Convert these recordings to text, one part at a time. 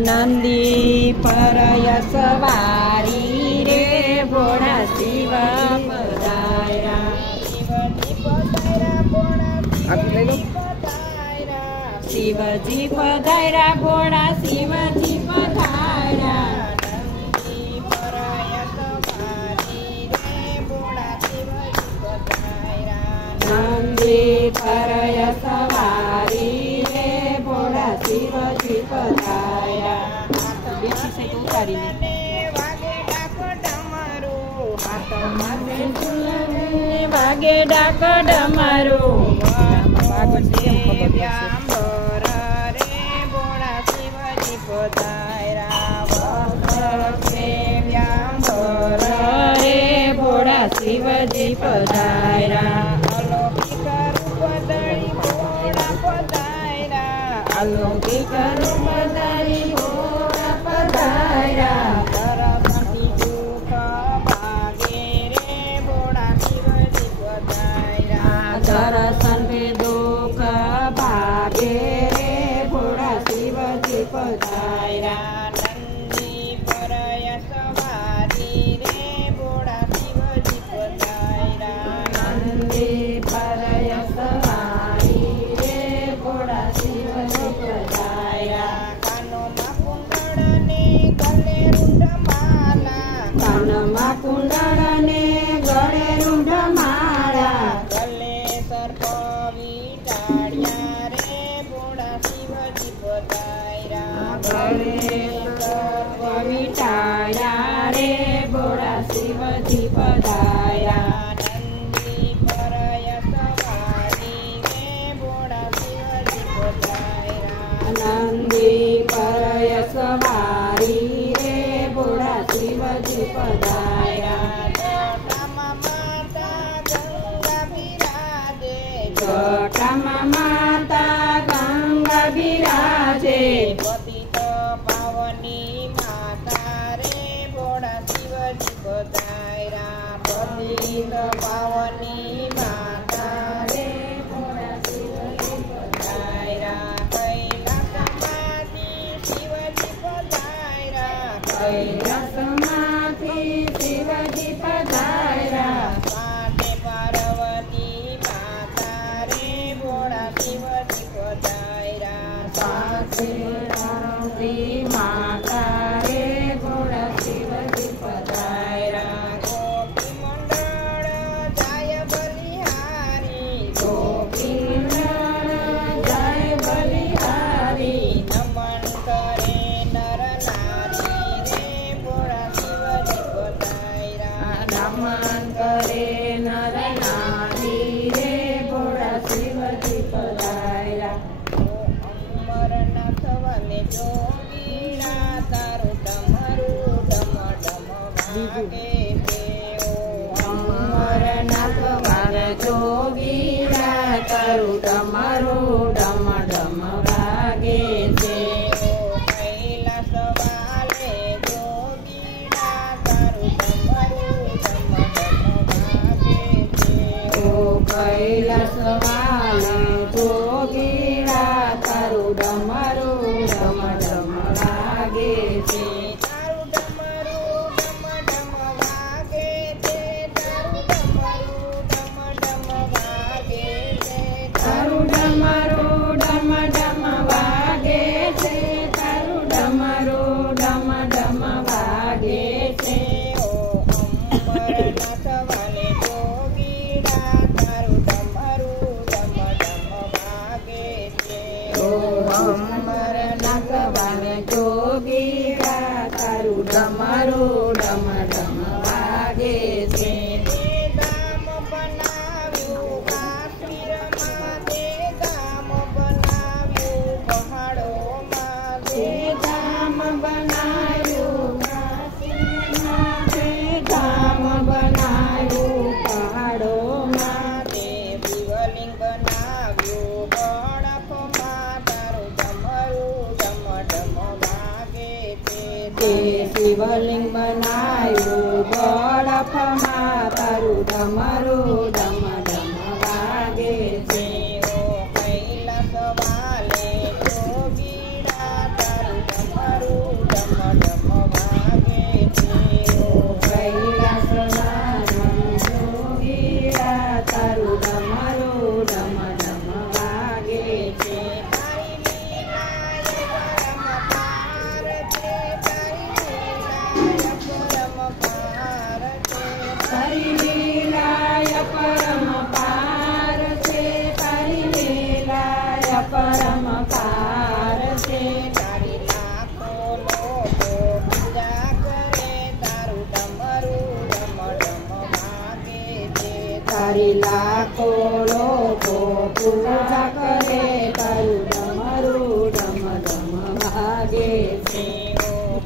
नंदी परय सवारी रे भोळा शिव पधारा। शिवजी पधारा भोळा शिवजी पधारा। नंदी परय सवारी रे भोळा शिवजी पधारा। वागे डाक डमरू रे भोळा शिवजी पधारा। अलौकिक रूप धरी भोळा पधारा। दर्शन पे दुख भागे रे भोळा शिवजी पधारा। नंदी परय सवारी रे भोळा शिवजी पधारा। नंदी परय सवारी रे भोळा शिवजी पधारा। कानोमा कुंडळने गळे रुंडमाला। कानमा कुंडळने गळे रुंडमाळा। विटाळ्या रे भोळा शिवजी पधारा। नंदी परय सवारी रे भोळा शिवजी पधारा। नंदी परय सवारी रे भोळा शिवजी पधारा। जटामा माता गंगा विराजे। पतित पावनी माता रे भोळा शिवजी पधारा। पतित पावनी माता रे भोळा शिवजी पधारा। कैलासमाती शिवजी पधारा। कैलासमाती शिवजी पधारा। पाटे पार्वती माता रे भोळा शिवजी पधारा। पाटे पार्वती माता रे भोळा शिवजी पधारा। गोपी मंडळ जय बलिहारी। गोपी मंडळ जय बलिहारी। नमन करे नर नारी रे भोळा शिवजी पधारा। नमन करे नर नारी रे भोळा शिवजी पधारा। अमरनाथ वाले जोगीरा तारू डमरू डम डम वागे ते। अमरनाथ वाले जोगीरा तारू डमरू डम डम वागे ते। कैलास वाले जोगीरा तारू डमरू डम डम वागे ते। कैलास वाले जोगीरा तारू डमरू डम डम वागे ते। तारू डमरू डम डम वागे ते। तारू डमरू डम डम वागे ते। तारू डमरू डम डम वागे ते। तारू डमरू डम डम वागे ते। अमरनाथ वाले जोगीरा तारू डमरू डम डम वागे ते। अमरनाथ वाले जोगीरा तारू डमरू डम डम वागे ते। धाम बनाव्યું કાશ્મીરમાં। તે ધામ બનાવ્યું પહાડોમાં। તે ધામ બનાવ્યું કાશ્મીરમાં। તે ધામ બનાવ્યું પહાડોમાં। તે શિવલિંગ બનાવ્યું બળફમાં। તારું ડમરું ડમ ડમ વાગે તે। તે શિવલિંગ બનાવ્યું બળફમાં। તારું ડમરું ડમ ડમ વાગે તે। कैलास वाले जोगीरा પરમકાર છે. તારી લાખો લોકો પૂજા કરે તારું ડમરું ડમ ડમ વાગે છે. તારી લાખો લોકો પૂજા કરે તારું ડમરું ડમ ડમ વાગે છે.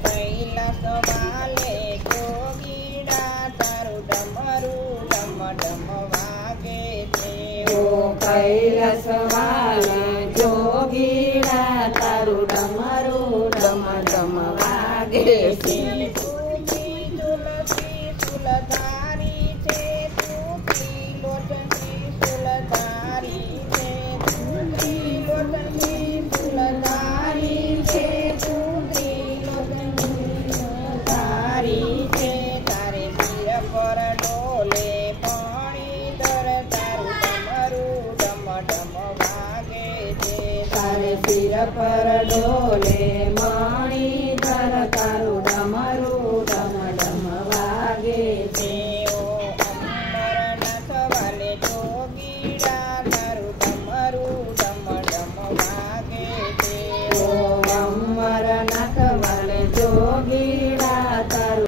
કૈલાસ વાલે જોગીડા તારું ડમરું ડમ ડમ વાગે છે. ઓ કૈલાસ વાલે જોગીડા તારું ડમરું ડમ ડમ વાગે છે. તુલસી સુલધારી છે તુલસી લોચની સુલધારી છે. તુલસી લોચની સુલધારી છે તુલસી લોચની સુલધારી છે. તારે શિર પર ડોલે પાણી દર તારું ડમરું ડમ ડમ વાગે છે. તારે શિર પર ડોલે